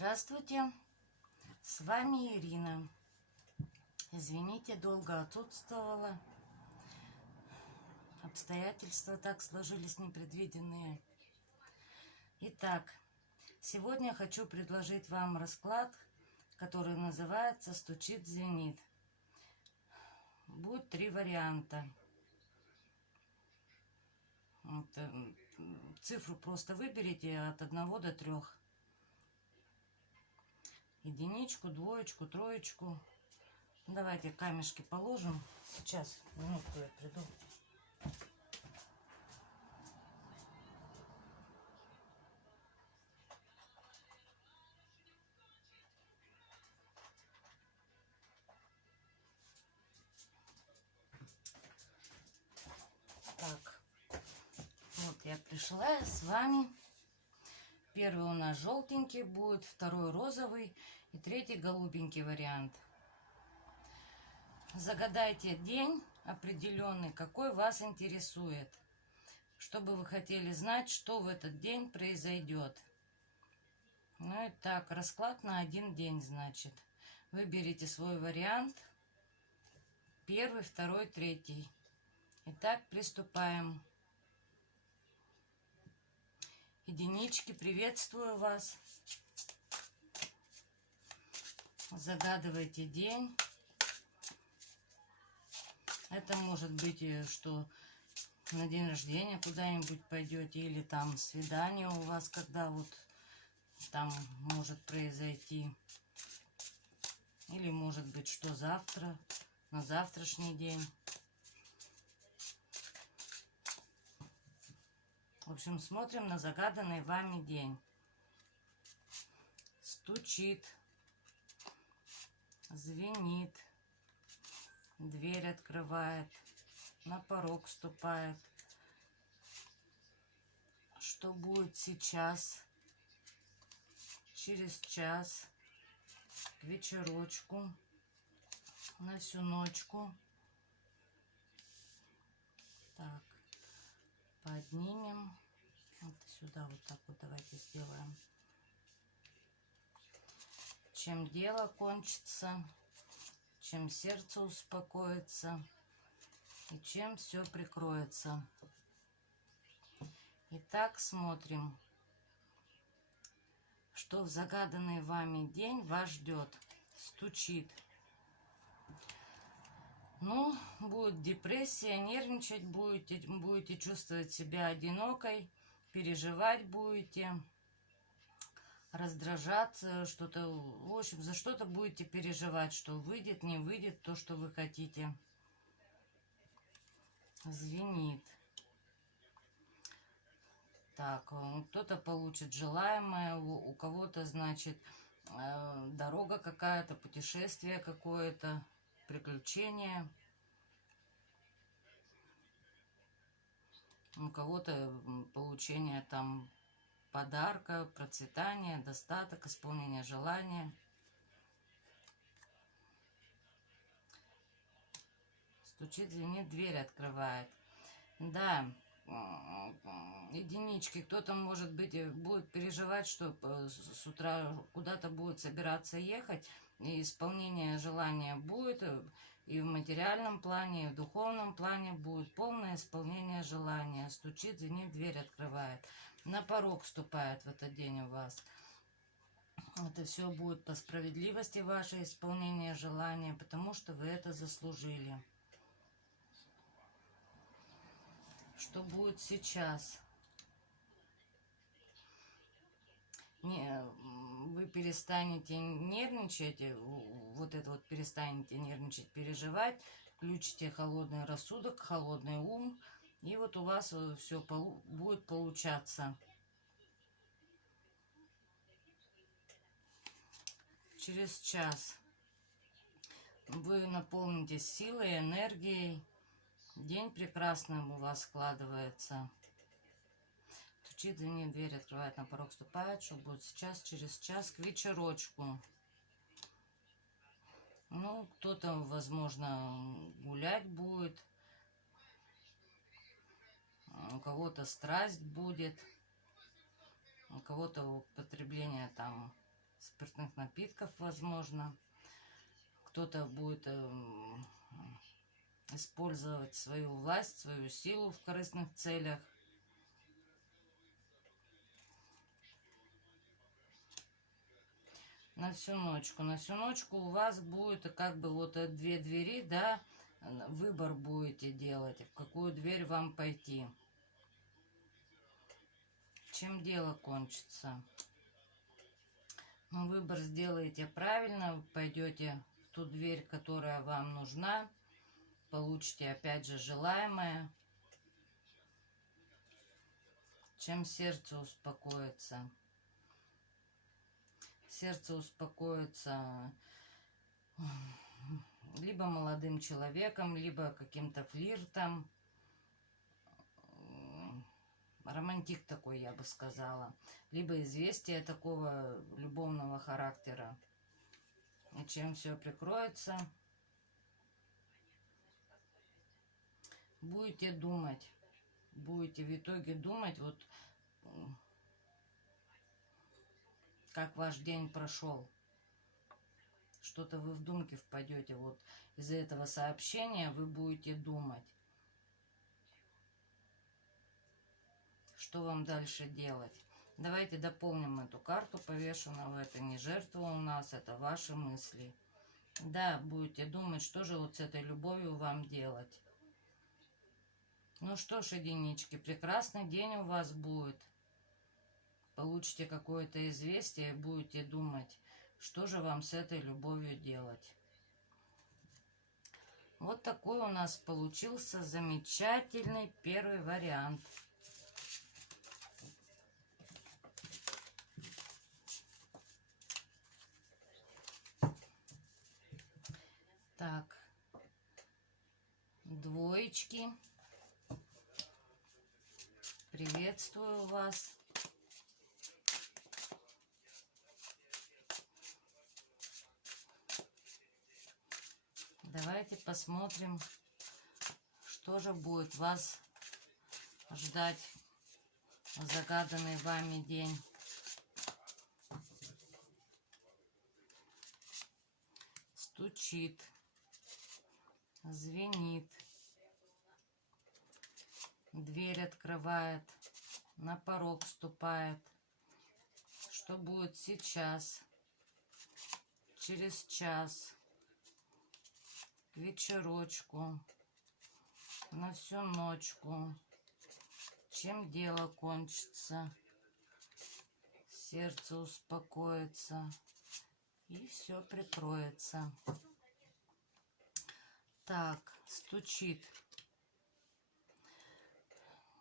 Здравствуйте, с вами Ирина. Извините, долго отсутствовала. Обстоятельства так сложились непредвиденные. Итак, сегодня хочу предложить вам расклад, который называется «Стучит, звенит». Будет 3 варианта. Цифру просто выберите от 1 до 3. Единичку, двоечку, троечку. Давайте камешки положим. Сейчас, минутку я приду. Так, вот я пришла с вами. Первый у нас желтенький будет, второй розовый и третий голубенький вариант. Загадайте день определенный, какой вас интересует. Что бы вы хотели знать, что в этот день произойдет. Ну и так, расклад на 1 день, значит. Выберите свой вариант. Первый, второй, третий. Итак, приступаем. Единички, приветствую вас. Загадывайте день. Это может быть, что на день рождения куда-нибудь пойдете, или там свидание у вас, когда вот там может произойти. Или может быть, что завтра, на завтрашний день. В общем, смотрим на загаданный вами день. Стучит, звенит, дверь открывает, на порог ступает. Что будет сейчас, через час, к вечерочку, на всю ночку. Так, поднимем. Вот сюда вот так вот давайте сделаем. Чем дело кончится, чем сердце успокоится и чем все прикроется. Итак, смотрим, что в загаданный вами день вас ждет. Стучит. Ну, будет депрессия, нервничать будете чувствовать себя одинокой, переживать будете, раздражаться, что-то, в общем, за что-то будете переживать, что выйдет, не выйдет то, что вы хотите. Звенит. Так, кто-то получит желаемое, у кого-то, значит, дорога какая-то, путешествие какое-то, приключение. У кого-то получение там подарка, процветание, достаток, исполнение желания. Стучит, звенит, дверь открывает. Да, единички. Кто-то, может быть, будет переживать, что с утра куда-то будет собираться ехать, и исполнение желания будет, и в материальном плане, и в духовном плане будет полное исполнение желания. Стучит, звенит, дверь открывает. На порог вступает в этот день у вас. Это все будет по справедливости ваше исполнение желания, потому что вы это заслужили. Что будет сейчас? Вы перестанете нервничать, вот это вот перестанете нервничать, переживать, включите холодный рассудок, холодный ум, и вот у вас все будет получаться. Через час вы наполнитесь силой, энергией, день прекрасным у вас складывается. Стучит, звенит, дверь открывает, на порог вступает. Что будет сейчас, через час, к вечерочку. Ну, кто-то, возможно, гулять будет. У кого-то страсть будет. У кого-то употребление там спиртных напитков, возможно. Кто-то будет использовать свою власть, свою силу в корыстных целях. На всю ночку. На всю ночку у вас будет как бы вот две двери, да, выбор будете делать, в какую дверь вам пойти. Чем дело кончится? Ну, выбор сделаете правильно, вы пойдете в ту дверь, которая вам нужна, получите опять же желаемое. Чем сердце успокоится? Сердце успокоится либо молодым человеком, либо каким-то флиртом. Романтик такой, я бы сказала. Либо известие такого любовного характера. И чем все прикроется? Будете думать. Будете в итоге думать, вот как ваш день прошел. Что-то вы в думки впадете. Вот из-за этого сообщения вы будете думать, что вам дальше делать. Давайте дополним эту карту повешенного. Это не жертва у нас, это ваши мысли. Да, будете думать, что же вот с этой любовью вам делать. Ну что ж, единички, прекрасный день у вас будет. Получите какое-то известие, будете думать, что же вам с этой любовью делать. Вот такой у нас получился замечательный первый вариант. Так, двоечки, приветствую вас. Давайте посмотрим, что же будет вас ждать в загаданный вами день. Стучит, звенит, дверь открывает, на порог ступает. Что будет сейчас, через час, к вечерочку, на всю ночку? Чем дело кончится? Сердце успокоится и все прикроется. Так, стучит.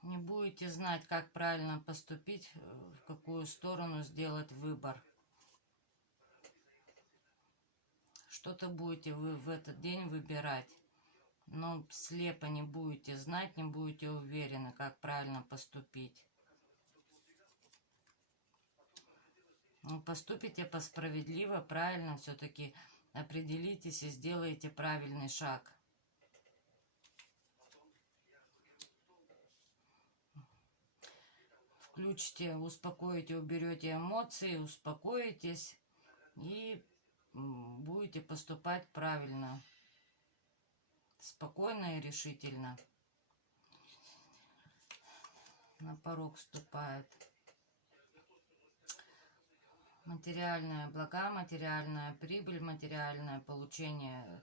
Не будете знать, как правильно поступить, в какую сторону сделать выбор. Что-то будете вы в этот день выбирать, но слепо не будете знать, не будете уверены, как правильно поступить. Но поступите справедливо, правильно, все-таки определитесь и сделаете правильный шаг. Включите, успокоите, уберете эмоции, успокоитесь и будете поступать правильно, спокойно и решительно. На порог вступает материальные блага, материальная прибыль, материальное получение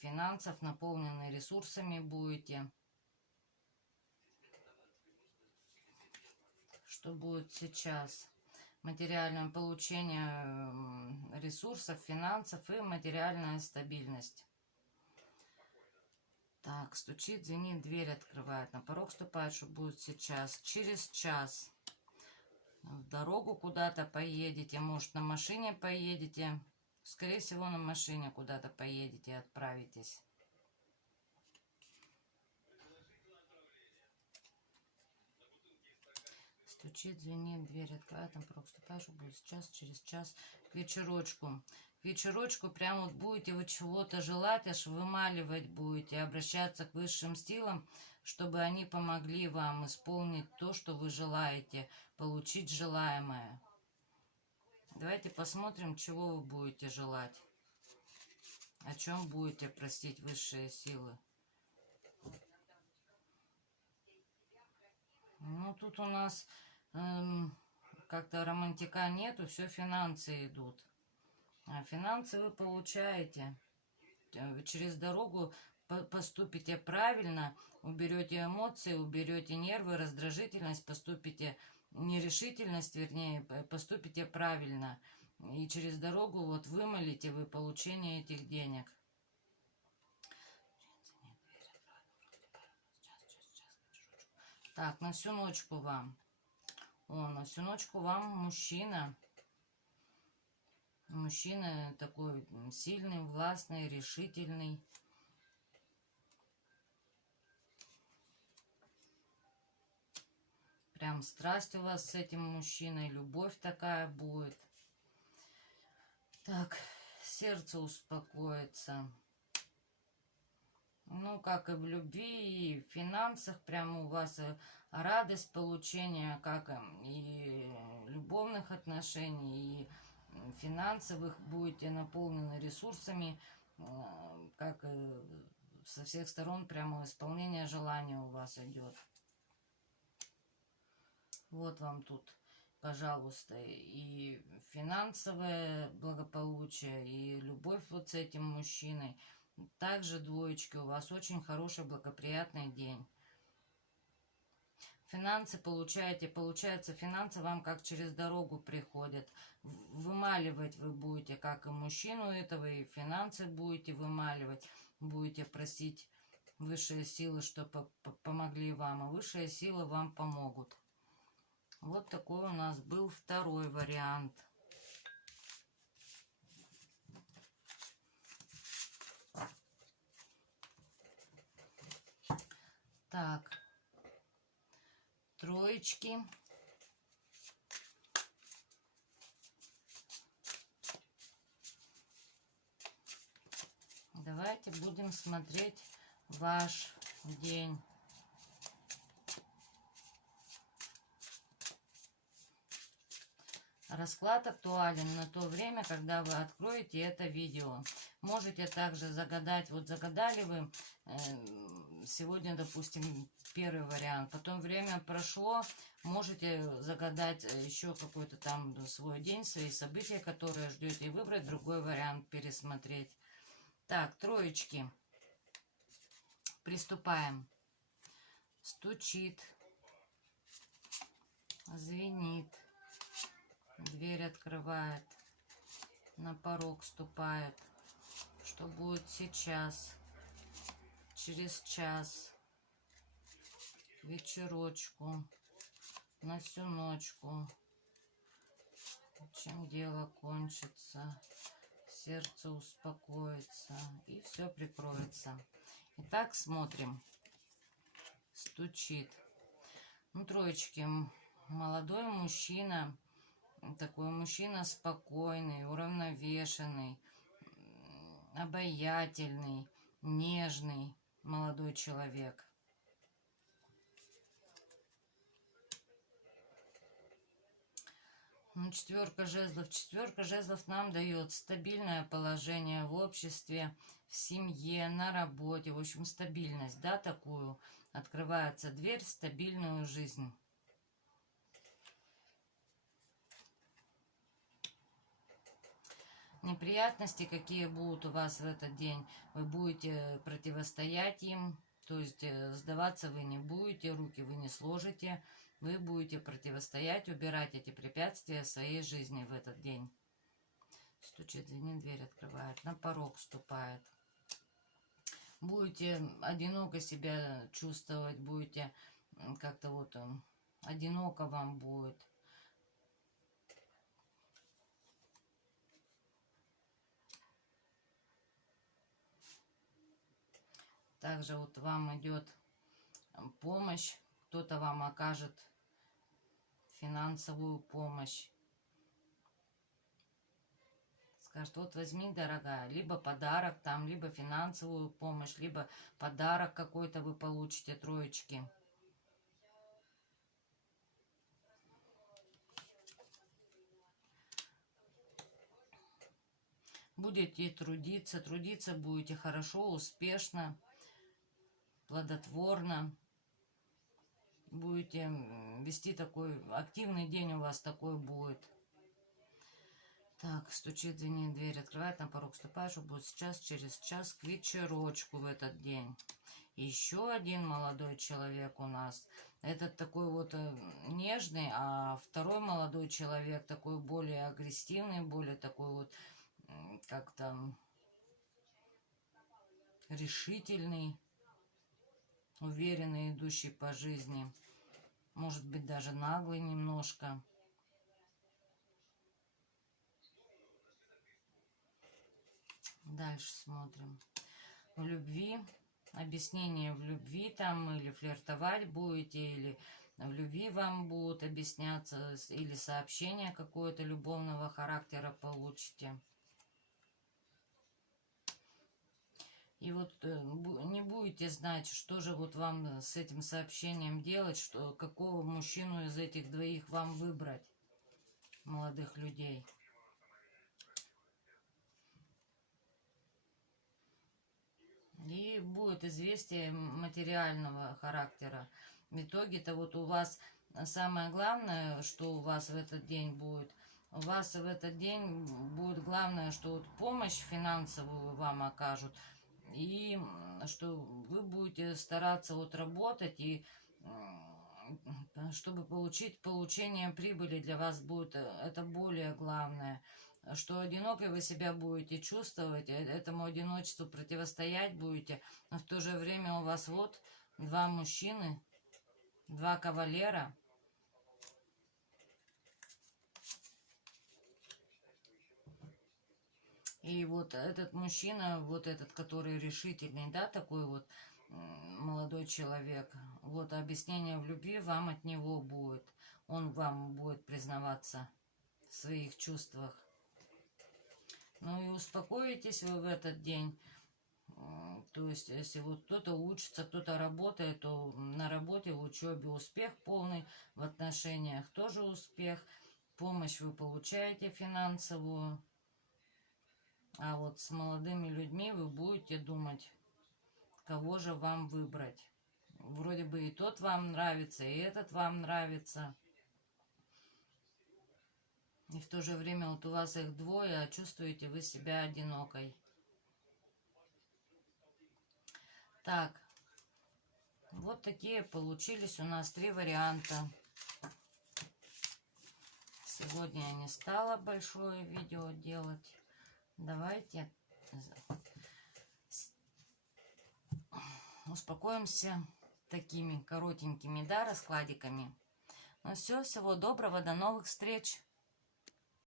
финансов, наполненные ресурсами будете. Что будет сейчас? Материальное получение ресурсов, финансов и материальная стабильность. Так, стучит, звенит, дверь открывает, на порог вступает, что будет сейчас. Через час в дорогу куда-то поедете, может, на машине поедете. Скорее всего, на машине куда-то поедете, отправитесь. Стучит, звенит, дверь открывает, на порог вступаешь, что будет сейчас, через час, к вечерочку. К вечерочку прям вот будете вы чего-то желать, аж вымаливать будете, обращаться к высшим силам, чтобы они помогли вам исполнить то, что вы желаете, получить желаемое. Давайте посмотрим, чего вы будете желать. О чем будете просить высшие силы. Ну, тут у нас как-то романтика нету, все финансы идут. А финансы вы получаете. Через дорогу поступите правильно, уберете эмоции, уберете нервы, раздражительность, поступите нерешительность, вернее, поступите правильно. И через дорогу вот вымолите вы получение этих денег. Так, на всю ночку вам. На всю ночку вам мужчина. Мужчина такой сильный, властный, решительный. Прям страсть у вас с этим мужчиной, любовь такая будет. Так, сердце успокоится. Ну, как и в любви, и в финансах, прямо у вас радость получения, как и любовных отношений, и финансовых, будете наполнены ресурсами, как со всех сторон прямо исполнение желания у вас идет. Вот вам тут, пожалуйста, и финансовое благополучие, и любовь вот с этим мужчиной. Также двоечки, у вас очень хороший, благоприятный день. Финансы получаете, получается, финансы вам как через дорогу приходят. Вымаливать вы будете, как и мужчину этого, и финансы будете вымаливать. Будете просить высшие силы, чтобы помогли вам, а высшие силы вам помогут. Вот такой у нас был второй вариант. Так, троечки. Давайте будем смотреть ваш день. Расклад актуален на то время, когда вы откроете это видео. Можете также загадать, вот загадали вы сегодня, допустим, первый вариант, потом время прошло, можете загадать еще какой-то там свой день, свои события, которые ждете, и выбрать другой вариант, пересмотреть. Так, троечки. Приступаем. Стучит, звенит. Дверь открывает, на порог ступает. Что будет сейчас, через час, к вечерочку, на всю ночку. Чем дело кончится, сердце успокоится и все прикроется. Итак, смотрим. Стучит. Ну, троечки. Молодой мужчина. Такой мужчина спокойный, уравновешенный, обаятельный, нежный молодой человек. Ну, четверка жезлов. Четверка жезлов нам дает стабильное положение в обществе, в семье, на работе. В общем, стабильность, да, такую. Открывается дверь в стабильную жизнь. Неприятности, какие будут у вас в этот день, вы будете противостоять им, то есть сдаваться вы не будете, руки вы не сложите, вы будете противостоять, убирать эти препятствия в своей жизни в этот день. Стучит, звенит, дверь открывает, на порог вступает. Будете одиноко себя чувствовать, будете как-то вот одиноко вам будет. Также вот вам идет помощь, кто-то вам окажет финансовую помощь. Скажет, вот возьми, дорогая, либо подарок там, либо финансовую помощь, либо подарок какой-то вы получите, троечки. Будете трудиться будете хорошо, успешно, плодотворно. Будете вести такой активный день, у вас такой будет. Так, стучит, звенит, дверь открывает, на порог ступаешь, будет сейчас, через час, к вечерочку в этот день. Еще один молодой человек у нас. Этот такой вот нежный, а второй молодой человек такой более агрессивный, более такой вот как-то решительный, уверенный, идущий по жизни. Может быть, даже наглый немножко. Дальше смотрим. В любви. Объяснение в любви там, или флиртовать будете, или в любви вам будут объясняться, или сообщение какое-то любовного характера получите. И вот не будете знать, что же вот вам с этим сообщением делать, что, какого мужчину из этих двоих вам выбрать, молодых людей. И будет известие материального характера. В итоге-то вот у вас самое главное, что у вас в этот день будет, у вас в этот день будет главное, что вот помощь финансовую вам окажут, и что вы будете стараться вот работать, и чтобы получение прибыли для вас будет, это более главное. Что одинокой вы себя будете чувствовать, этому одиночеству противостоять будете, но в то же время у вас вот два мужчины, два кавалера. И вот этот мужчина, вот этот, который решительный, да, такой вот молодой человек, вот объяснение в любви вам от него будет. Он вам будет признаваться в своих чувствах. Ну и успокоитесь вы в этот день. То есть, если вот кто-то учится, кто-то работает, то на работе, в учебе успех полный, в отношениях тоже успех. Помощь вы получаете финансовую. А вот с молодыми людьми вы будете думать, кого же вам выбрать. Вроде бы и тот вам нравится, и этот вам нравится. И в то же время вот у вас их двое, а чувствуете вы себя одинокой. Так, вот такие получились у нас 3 варианта. Сегодня я не стала большое видео делать. Давайте успокоимся такими коротенькими, да, раскладиками. Ну все, всего доброго, до новых встреч!